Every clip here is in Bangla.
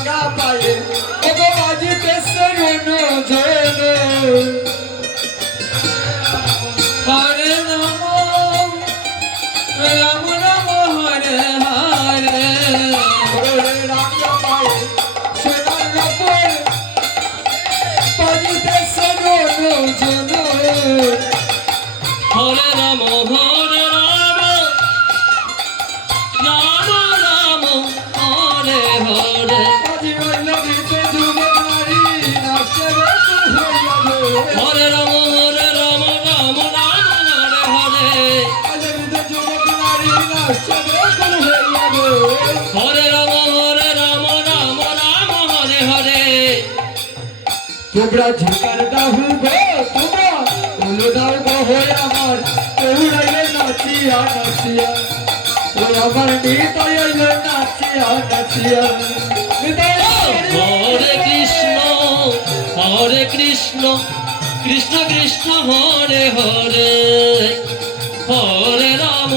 রাঙা পায়ে ওগো বাজিতেছে রুনু ঝুনু হরে রাম রাম রাম হরে হরে ওরে রাঙা পায়ে সোনার নপুর বাজিতেছে রুনু ঝুনু হরে রাম হরে রাম রাম রাম হরে হরে আজি বৈষ্ণবীতে যুবক নারী নাচে রে হরে রাম হরে রাম রাম রাম হরে হরে আজি যুবক নারী নাচে রে হরে রাম হরে রাম রাম রাম হরে হরে তোমরা ঝুকার দাহু গো তোমরা উলো দাও গো হয়ে আমার তোমরাইলে নাচিয়া নাচিয়া ওই আমার নিতাই আইলে নাচিয়া নাচিয়া নিতাই হরে কৃষ্ণ কৃষ্ণ কৃষ্ণ হরে হরে হরে রাম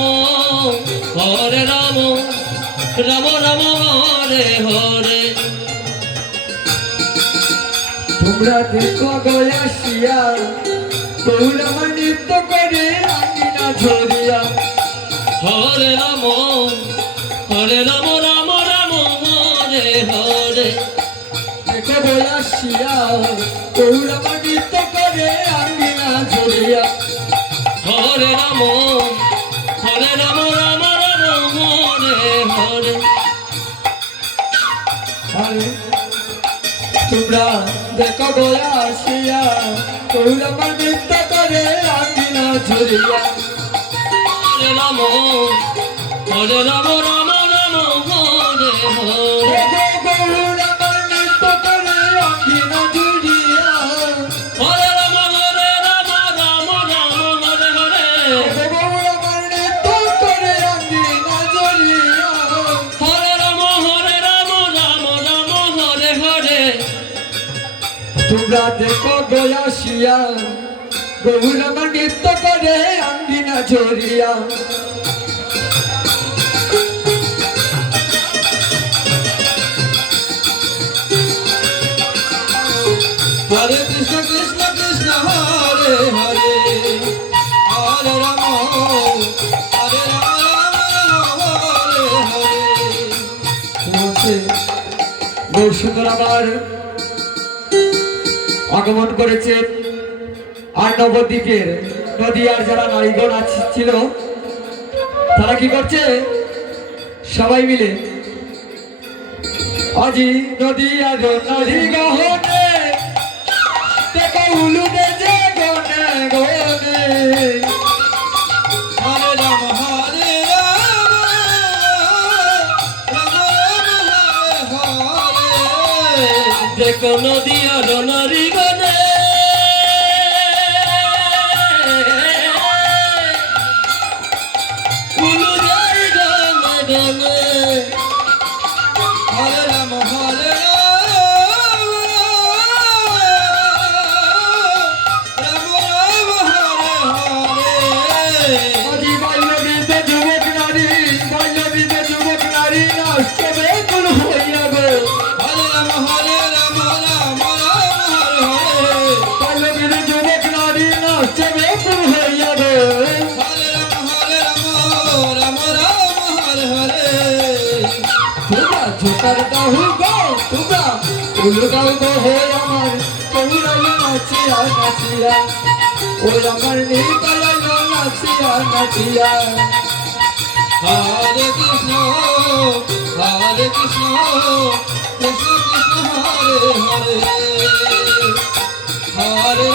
রাম রাম হরে হরে তোমরা দেখো গয়াসিয়া তোমরা আমার নৃত্য করে আঙ্গিনা ঝরিয়া হরে রাম রাম রাম হরে হরে দেখো গয়াসিয়া তোমরা আমার নৃত্য করে আঙ্গিনা ঝরিয়া হরে রাম রাম রাম হরে হরে আরে তোমরা দেখো গয়াসিয়া তোমরা আমার নৃত্য করে আঙ্গিনা ঝরিয়া হরে রাম রাম রাম হরে হরে দেখো গৌরা আমার নৃত্য করে আঙ্গিনা ঝরিয়া হরে রাম রাম হরে হরে দেখো গৌরা আমার নৃত্য করে আঙ্গিনা ঝরিয়া হরে রাম রাম হরে হরে তোমরা দেখো গয়াসিয়া গৌরা আমার নৃত্য করে আঙ্গিনা ঝরিয়া হরে কৃষ্ণ কৃষ্ণ কৃষ্ণ হরে হরে হরে রাম হরে রাম হরে হরে গৌর সুন্দর আমার আগমন করেছে আর নবদ্বীপের নদীয়ার যারা নারীগণ ছিল তারা কি করছে সবাই মিলে আজি নদীয়ার নদী গহনে দেখো উলুদে যে গনে গনে হরে রাম দেখো নদীয়ার নারী গনে কুলু যাই গনে গনে হরে রাম হরে আজি বাল্যবৃদ্ধ যুবক নারী নাচছে বেকুল হইয়া গো হরে রাম রাম হরে হরে বাল্যবৃদ্ধ যুবক নারী নাচছে বেকুল হইয়া গো হরে রাম হরে হরে তোমরা ঝোটার দাহু গো তোমরা উলু দাও গো হয়ে আমার তোমরাইলে নাচিয়া নাচিয়া ওই আমার নিতাইলো নাচিয়া নাচিয়া হরে কৃষ্ণ কৃষ্ণ কৃষ্ণ হরে হরে হরে